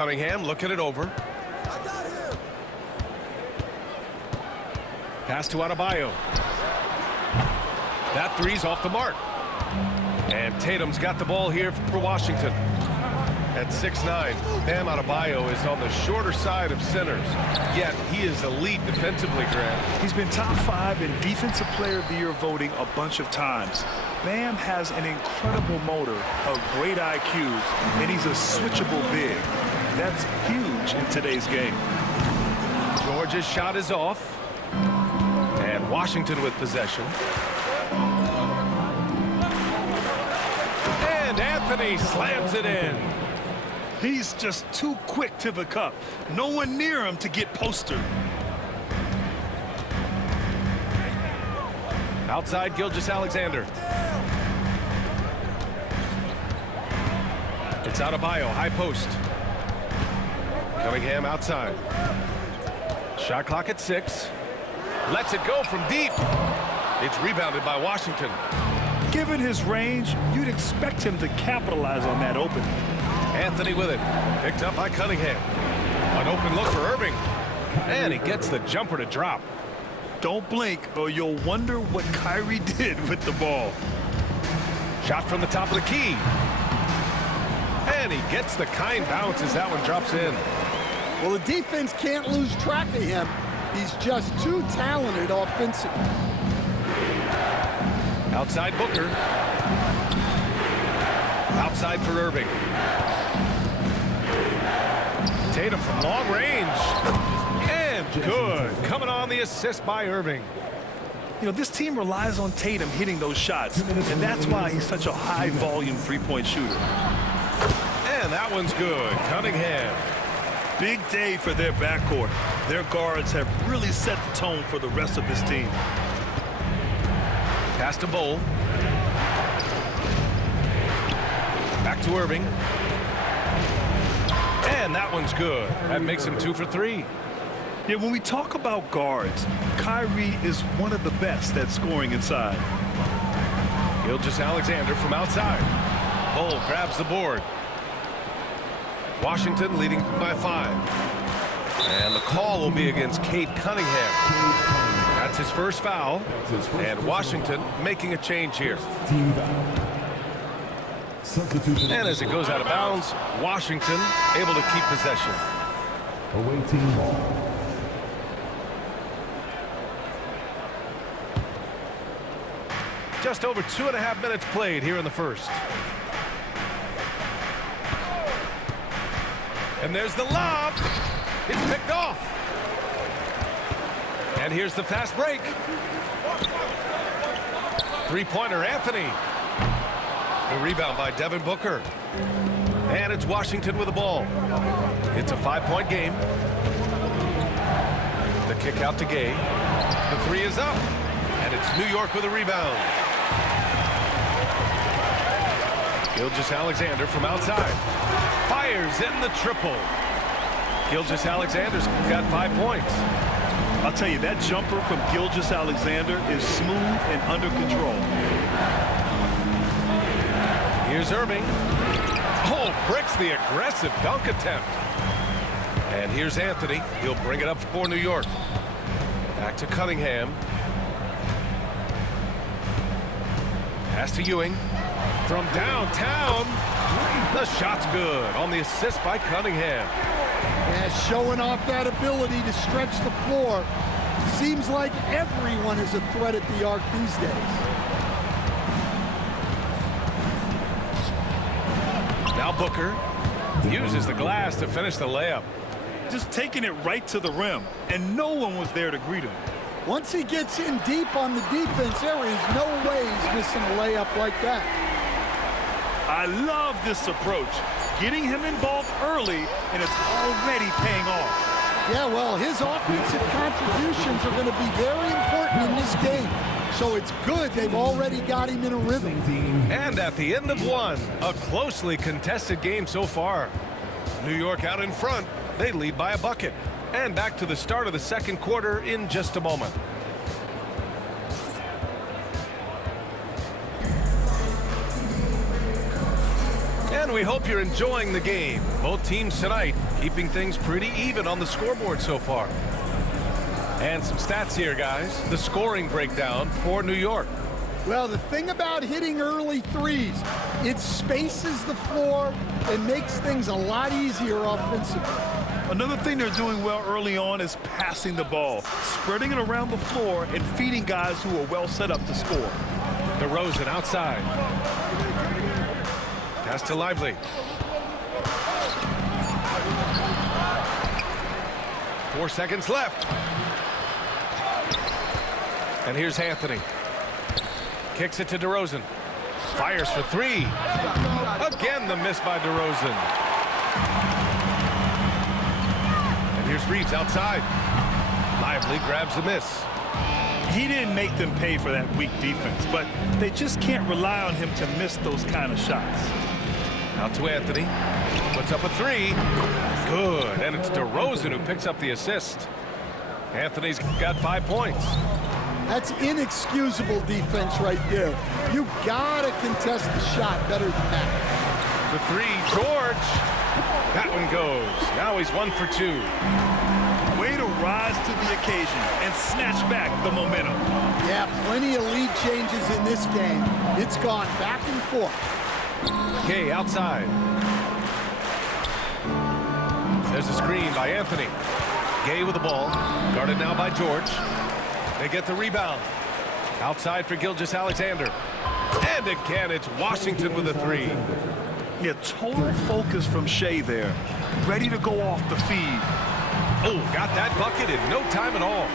Cunningham looking it over. Pass to Adebayo. That three's off the mark. And Tatum's got the ball here for Washington. At 6'9", Bam Adebayo is on the shorter side of centers, yet he is elite defensively, Grant. He's been top 5 in Defensive Player of the Year voting a bunch of times. Bam has an incredible motor, a great IQ, and he's a switchable big. That's huge in today's game. Georgia's shot is off. And Washington with possession. And Anthony slams it in. He's just too quick to the cup. No one near him to get postered. Outside, Gilgeous-Alexander. It's Adebayo, high post. Cunningham outside. Shot clock at 6. Lets it go from deep. It's rebounded by Washington. Given his range, you'd expect him to capitalize on that opening. Anthony with it. Picked up by Cunningham. An open look for Irving. And he gets the jumper to drop. Don't blink or you'll wonder what Kyrie did with the ball. Shot from the top of the key. And he gets the kind bounce as that one drops in. Well, the defense can't lose track of him. He's just too talented offensively. Outside Booker. Outside for Irving. Tatum from long range. And good. Coming on the assist by Irving. You know, this team relies on Tatum hitting those shots, and that's why he's such a high-volume three-point shooter. And that one's good. Cunningham. Big day for their backcourt. Their guards have really set the tone for the rest of this team. Pass to Bol. Back to Irving. And that one's good. That makes him 2 for 3. Yeah, when we talk about guards, Kyrie is one of the best at scoring inside. Gilgeous-Alexander from outside. Bol grabs the board. Washington leading by 5. And the call will be against Cade Cunningham. That's his first foul. And Washington making a change here. And as it goes out of bounds, Washington able to keep possession. Away team ball. Just over 2.5 minutes played here in the first. And there's the lob. It's picked off. And here's the fast break. Three-pointer, Anthony. The rebound by Devin Booker. And it's Washington with the ball. It's a 5-point game. The kick out to Gay. The three is up. And it's New York with a rebound. Gilgeous-Alexander from outside. Fires in the triple. Gilgeous-Alexander's got 5 points. I'll tell you, that jumper from Gilgeous-Alexander is smooth and under control. Here's Irving. Oh, breaks the aggressive dunk attempt. And here's Anthony. He'll bring it up for New York. Back to Cunningham. Pass to Ewing. From downtown. The shot's good on the assist by Cunningham. Yeah, showing off that ability to stretch the floor. Seems like everyone is a threat at the arc these days. Now Booker uses the glass to finish the layup. Just taking it right to the rim, and no one was there to greet him. Once he gets in deep on the defense, there is no way he's missing a layup like that. I love this approach. Getting him involved early, and it's already paying off. Yeah, well, his offensive contributions are going to be very important in this game. So it's good they've already got him in a rhythm. And at the end of one, a closely contested game so far. New York out in front. They lead by a bucket. And back to the start of the second quarter in just a moment. And And we hope you're enjoying the game. Both teams tonight keeping things pretty even on the scoreboard so far. And some stats here, guys. The scoring breakdown for New York. Well, the thing about hitting early threes, it spaces the floor and makes things a lot easier offensively. Another thing they're doing well early on is passing the ball, spreading it around the floor and feeding guys who are well set up to score. DeRozan outside. Pass to Lively. 4 seconds left. And here's Anthony. Kicks it to DeRozan. Fires for three. Again, the miss by DeRozan. And here's Reeves outside. Lively grabs the miss. He didn't make them pay for that weak defense, but they just can't rely on him to miss those kind of shots. Out to Anthony. Puts up a three. Good. And it's DeRozan who picks up the assist. Anthony's got 5 points. That's inexcusable defense right there. You gotta contest the shot better than that. For three, George. That one goes. Now he's 1 for 2. Way to rise to the occasion and snatch back the momentum. Yeah, plenty of lead changes in this game. It's gone back and forth. Gay outside. There's a screen by Anthony. Gay with the ball. Guarded now by George. They get the rebound. Outside for Gilgeous-Alexander. And again, it's Washington with a three. Yeah, total focus from Shea there. Ready to go off the feed. Oh, got that bucket in no time at all.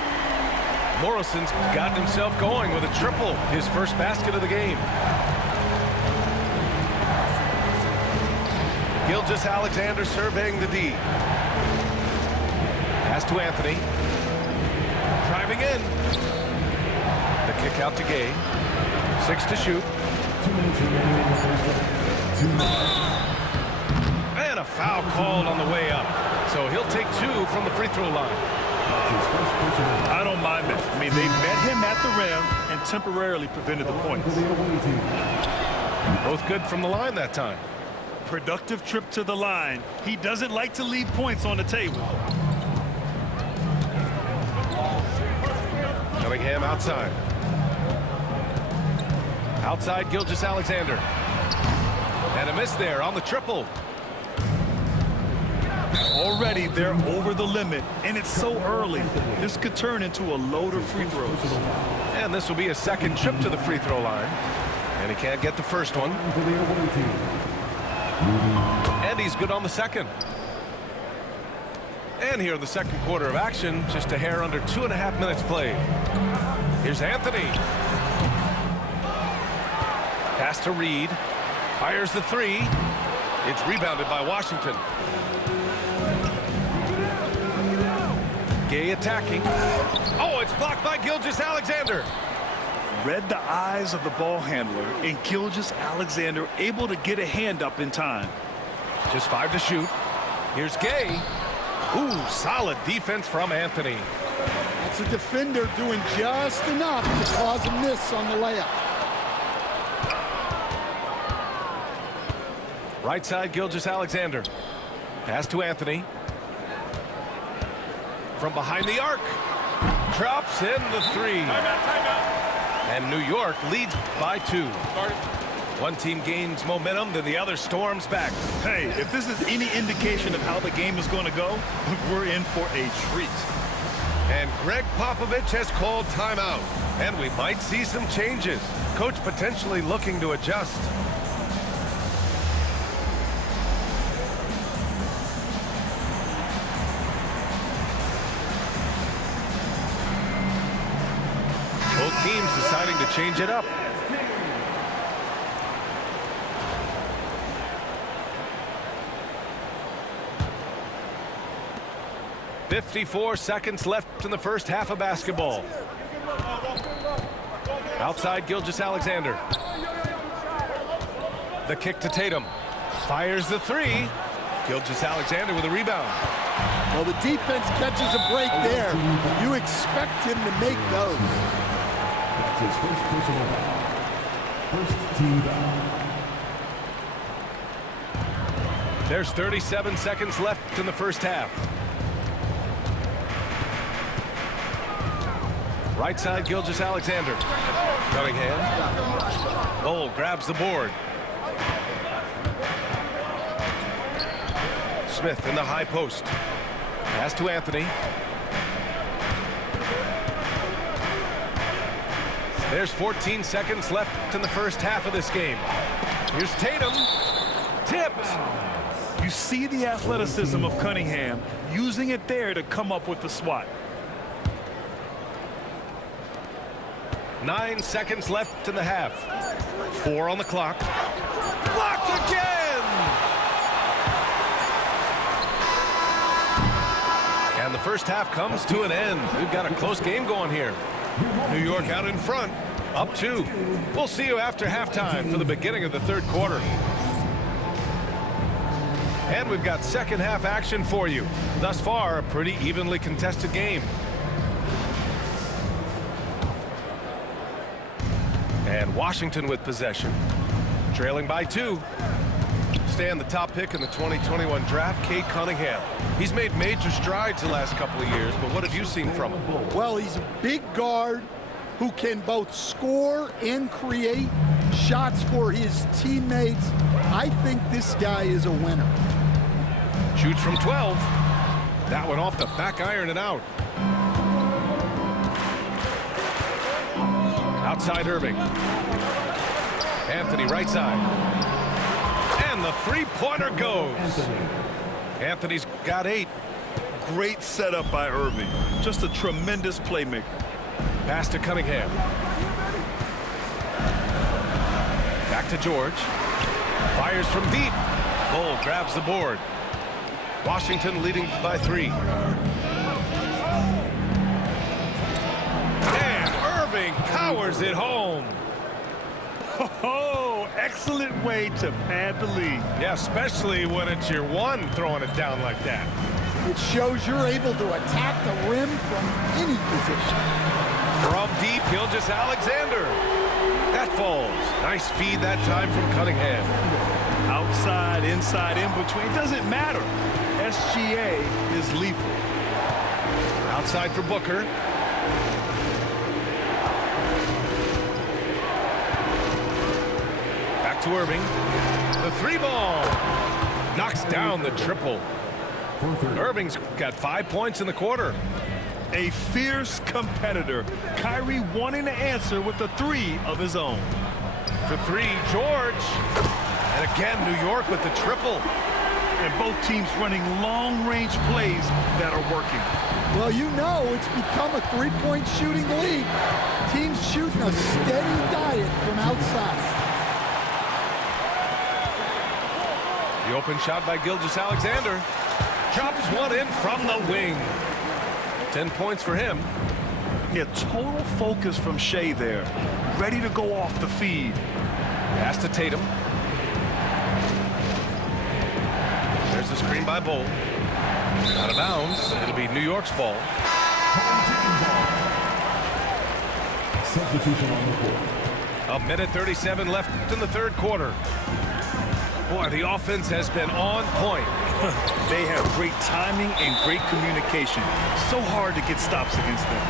Morrison's gotten himself going with a triple, his first basket of the game. Gilgeous-Alexander surveying the D. Pass to Anthony. Driving in. The kick out to Gay. 6 to shoot. And a foul called on the way up. So he'll take 2 from the free throw line. I don't mind that. I mean, they met him at the rim and temporarily prevented the points. Both good from the line that time. Productive trip to the line. He doesn't like to leave points on the table. Cunningham outside. Outside Gilgeous-Alexander. And a miss there on the triple. Already they're over the limit, and it's so early. This could turn into a load of free throws. And this will be a second trip to the free throw line. And he can't get the first one. And he's good on the second. And here in the second quarter of action, just a hair under 2.5 minutes played. Here's Anthony. Pass to Reed. Fires the three. It's rebounded by Washington. Gay attacking. Oh, it's blocked by Gilgeous-Alexander. Read the eyes of the ball handler, and Gilgeous-Alexander able to get a hand up in time. Just 5 to shoot. Here's Gay. Ooh, solid defense from Anthony. That's a defender doing just enough to cause a miss on the layup. Right side, Gilgeous-Alexander. Pass to Anthony. From behind the arc. Drops in the three. And New York leads by 2. One team gains momentum, then the other storms back. Hey, if this is any indication of how the game is going to go, we're in for a treat. And Greg Popovich has called timeout. And we might see some changes. Coach potentially looking to adjust. Both teams deciding to change it up. .54 seconds left in the first half of basketball. Outside Gilgeous-Alexander. The kick to Tatum. Fires the three. Gilgeous-Alexander with a rebound. Well, the defense catches a break there. You expect him to make those. That's his first personal foul. First team foul. There's 37 seconds left in the first half. Right side, Gilgeous-Alexander. Cunningham. Bol grabs the board. Smith in the high post. Pass to Anthony. There's 14 seconds left in the first half of this game. Here's Tatum. Tipped. You see the athleticism of Cunningham, using it there to come up with the swat. 9 seconds left in the half. 4 on the clock. Blocked again! And the first half comes to an end. We've got a close game going here. New York out in front, up 2. We'll see you after halftime for the beginning of the third quarter. And we've got second half action for you. Thus far, a pretty evenly contested game. And Washington with possession, trailing by 2. Stan, the top pick in the 2021 draft, Cade Cunningham. He's made major strides the last couple of years, but what have you seen from him? Well, he's a big guard who can both score and create shots for his teammates. I think this guy is a winner. Shoots from 12. That one off the back iron and out. Outside Irving. Anthony right side. And the three-pointer goes. Anthony's got 8. Great setup by Irving. Just a tremendous playmaker. Pass to Cunningham. Back to George. Fires from deep. Bol grabs the board. Washington leading by 3. And Irving powers it home. Oh, excellent way to pad the lead. Yeah, especially when it's your one throwing it down like that. It shows you're able to attack the rim from any position. From deep, Gilgeous-Alexander. That falls. Nice feed that time from Cunningham. Outside, inside, in between, doesn't matter. SGA is lethal. Outside for Booker. Back to Irving. The 3-ball. Knocks down the triple. Irving's got 5 points in the quarter. A fierce competitor. Kyrie wanting to answer with a 3 of his own. For 3, George. And again, New York with the triple. And both teams running long-range plays that are working. Well, you know it's become a three-point shooting league. Teams shooting a steady diet from outside. The open shot by Gilgeous-Alexander. Drops one in from the wing. 10 points for him. Yeah, total focus from Shea there. Ready to go off the feed. Pass to Tatum. There's the screen by Bol. Out of bounds. It'll be New York's ball. Substitution on the court. A minute 37 left in the third quarter. Boy, the offense has been on point. They have great timing and great communication. So hard to get stops against them.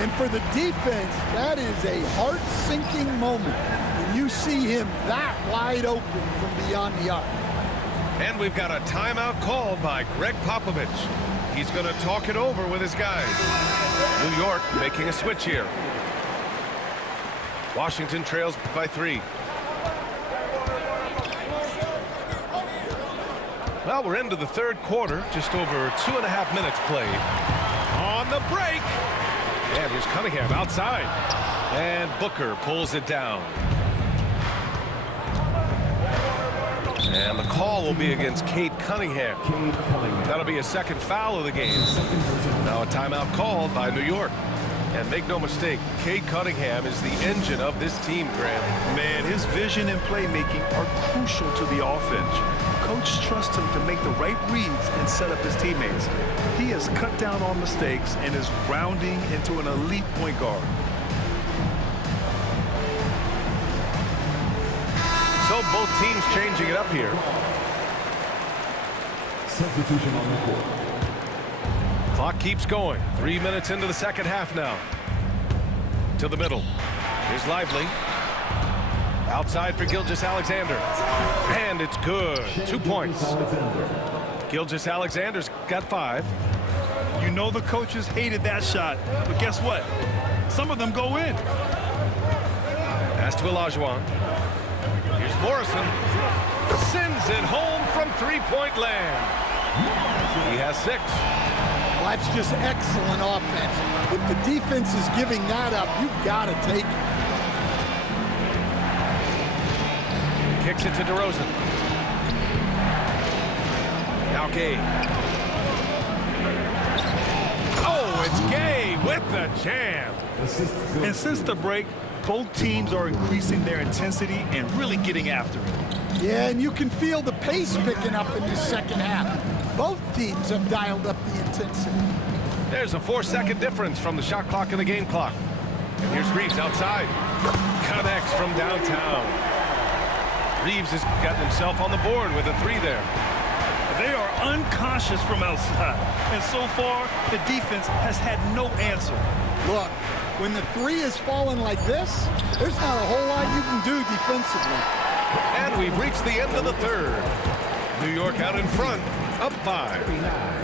And for the defense, that is a heart-sinking moment when you see him that wide open from beyond the arc. And we've got a timeout called by Greg Popovich. He's going to talk it over with his guys. New York making a switch here. Washington trails by 3. Well, we're into the third quarter. Just over 2.5 minutes played. On the break. And here's Cunningham outside. And Booker pulls it down. And the call will be against Cade Cunningham. That'll be a second foul of the game. Now a timeout called by New York. And make no mistake, Cade Cunningham is the engine of this team, Graham. Man, his vision and playmaking are crucial to the offense. Coach trusts him to make the right reads and set up his teammates. He has cut down on mistakes and is rounding into an elite point guard. So both teams changing it up here. Substitution on the court. Clock keeps going. 3 minutes into the second half now. To the middle. Here's Lively. Outside for Gilgeous-Alexander. And it's good. 2 points. Gilgeous-Alexander's got 5. You know the coaches hated that shot, but guess what? Some of them go in. Pass to Olajuwon. Here's Morrison. Sends it home from three-point land. He has 6. Well, that's just excellent offense. If the defense is giving that up, you've got to take it. Kicks it to DeRozan. Now Gay. Oh, it's Gay with the jam. And since the break, both teams are increasing their intensity and really getting after it. Yeah, and you can feel the pace picking up in this second half. Both teams have dialed up the intensity. There's a 4-second difference from the shot clock and the game clock. And here's Reeves outside. Connects from downtown. Reeves has got himself on the board with a 3 there. They are unconscious from outside. And so far, the defense has had no answer. Look, when the 3 is falling like this, there's not a whole lot you can do defensively. And we've reached the end of the third. New York out in front, up 5.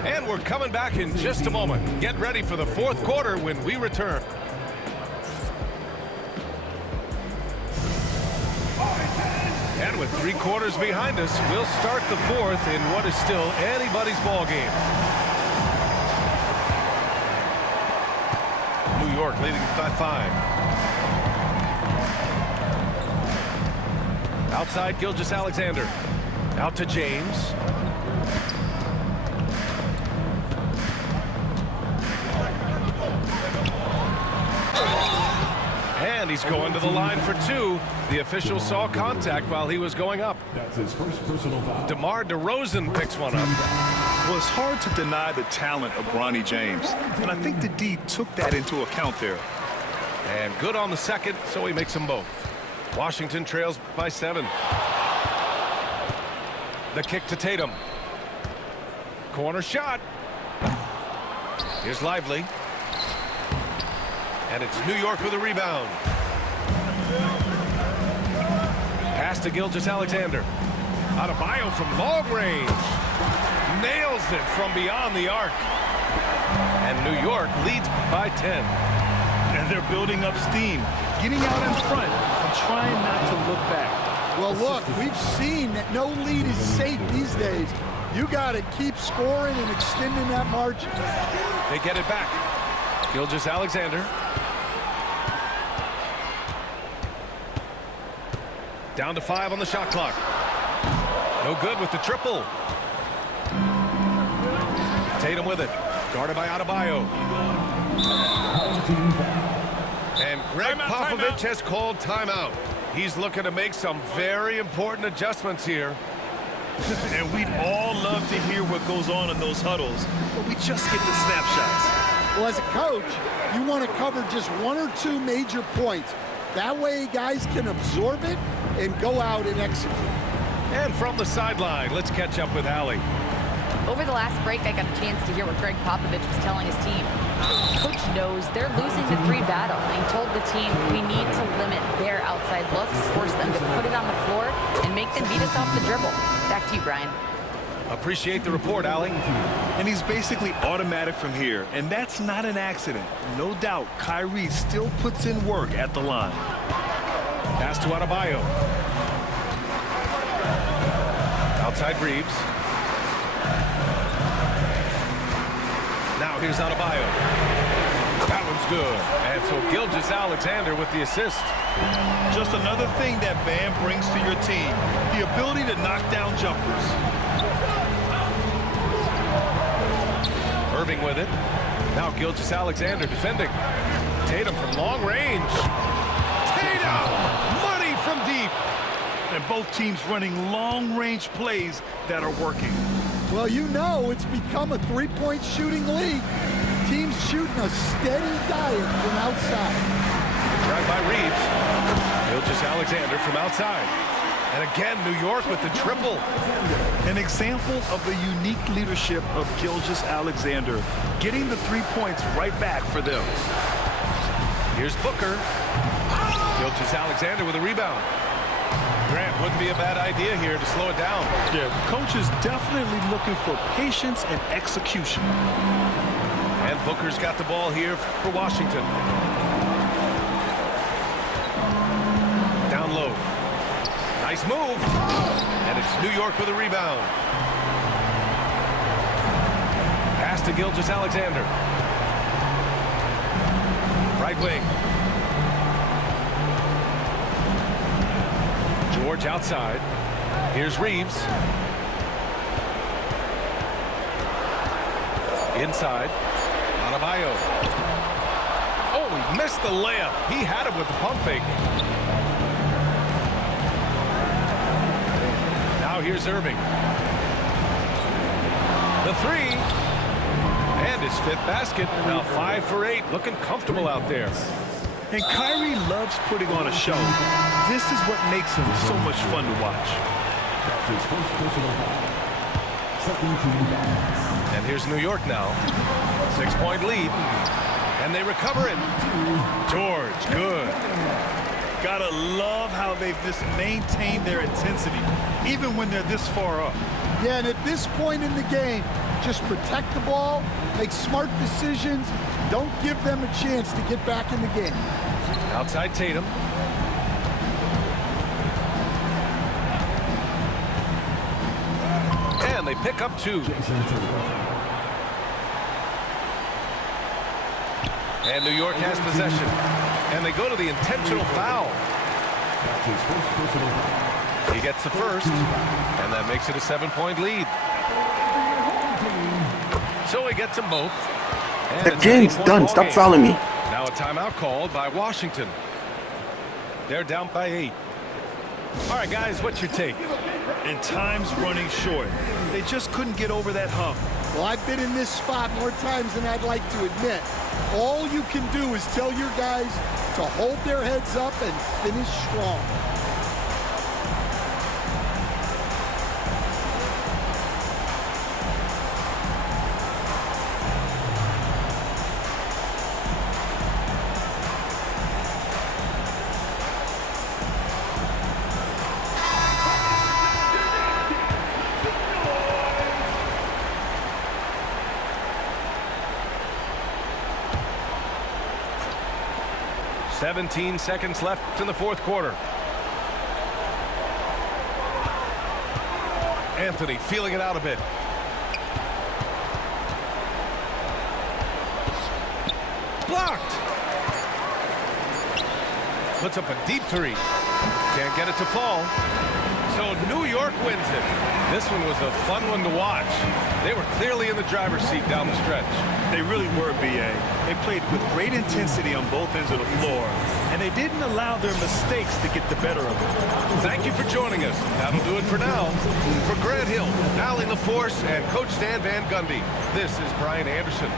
And we're coming back in just a moment. Get ready for the fourth quarter when we return. And with 3 quarters behind us, we'll start the fourth in what is still anybody's ball game. New York leading by 5. Outside Gilgeous-Alexander. Out to James. And he's going to the line for 2. The official saw contact while he was going up. That's his first personal foul. DeMar DeRozan picks one up. Well, it's hard to deny the talent of Bronny James. And I think the D took that into account there. And good on the second, so he makes them both. Washington trails by 7. The kick to Tatum. Corner shot. Here's Lively. And it's New York with a rebound. Pass to Gilgeous-Alexander. Adebayo from long range. Nails it from beyond the arc. And New York leads by 10. And they're building up steam, getting out in front and trying not to look back. Well, look, we've seen that no lead is safe these days. You got to keep scoring and extending that margin. They get it back. Gilgeous-Alexander. Down to 5 on the shot clock. No good with the triple. Tatum with it. Guarded by Adebayo. And Greg Popovich has called timeout. He's looking to make some very important adjustments here. And we'd all love to hear what goes on in those huddles, but we just get the snapshots. Well, as a coach, you want to cover just 1 or 2 major points. That way guys can absorb it and go out and execute. And from the sideline, let's catch up with Allie. Over the last break, I got a chance to hear what Greg Popovich was telling his team. Coach knows they're losing the 3 battle, and he told the team we need to limit their outside looks, force them to put it on the floor, and make them beat us off the dribble. Back to you, Brian. Appreciate the report, Allie. And he's basically automatic from here, and that's not an accident. No doubt, Kyrie still puts in work at the line. Pass to Adebayo. Outside Reeves. Now here's Adebayo. That one's good. And so Gilgeous-Alexander with the assist. Just another thing that Bam brings to your team, the ability to knock down jumpers. Irving with it. Now Gilgeous-Alexander defending. Tatum from long range. Tatum! Money from deep. And both teams running long-range plays that are working. Well, you know it's become a 3-point shooting league. Teams shooting a steady diet from outside. Tried by Reeves. Gilgeous-Alexander from outside. And again, New York with the triple. An example of the unique leadership of Gilgeous-Alexander, getting the 3 points right back for them. Here's Booker. Gilgeous-Alexander with a rebound. Grant, wouldn't be a bad idea here to slow it down. Yeah, coach is definitely looking for patience and execution. And Booker's got the ball here for Washington. Down low. Nice move. And it's New York with a rebound. Pass to Gilgeous-Alexander. Right wing. George outside. Here's Reeves. Inside. Adebayo. Oh, he missed the layup. He had it with the pump fake. Now here's Irving. The three. And his fifth basket. Now 5 for 8. Looking comfortable out there. And Kyrie loves putting on a show. This is what makes him so much fun to watch. That's his first personal foul. Second team foul. And here's New York now. 6-point lead. And they recover it. George, good. Gotta love how they've just maintained their intensity, even when they're this far up. Yeah, and at this point in the game, just protect the ball, make smart decisions, don't give them a chance to get back in the game. Outside Tatum. And they pick up 2. And New York has possession. And they go to the intentional foul. That's his first personal foul. He gets the first, and that makes it a 7-point lead. So he gets them both. And The game's done. Stop fouling me. Now a timeout called by Washington. They're down by 8. All right, guys, what's your take? And time's running short. They just couldn't get over that hump. Well, I've been in this spot more times than I'd like to admit. All you can do is tell your guys to hold their heads up and finish strong. "17 seconds left in the fourth quarter. Anthony feeling it out a bit. Blocked. Puts up a deep 3. Can't get it to fall. So New York wins it. This one was a fun one to watch. They were clearly in the driver's seat down the stretch. They really were, B.A. They played with great intensity on both ends of the floor, and they didn't allow their mistakes to get the better of them. Thank you for joining us. That'll do it for now. For Grant Hill, Allie LaForce, and Coach Stan Van Gundy, this is Brian Anderson.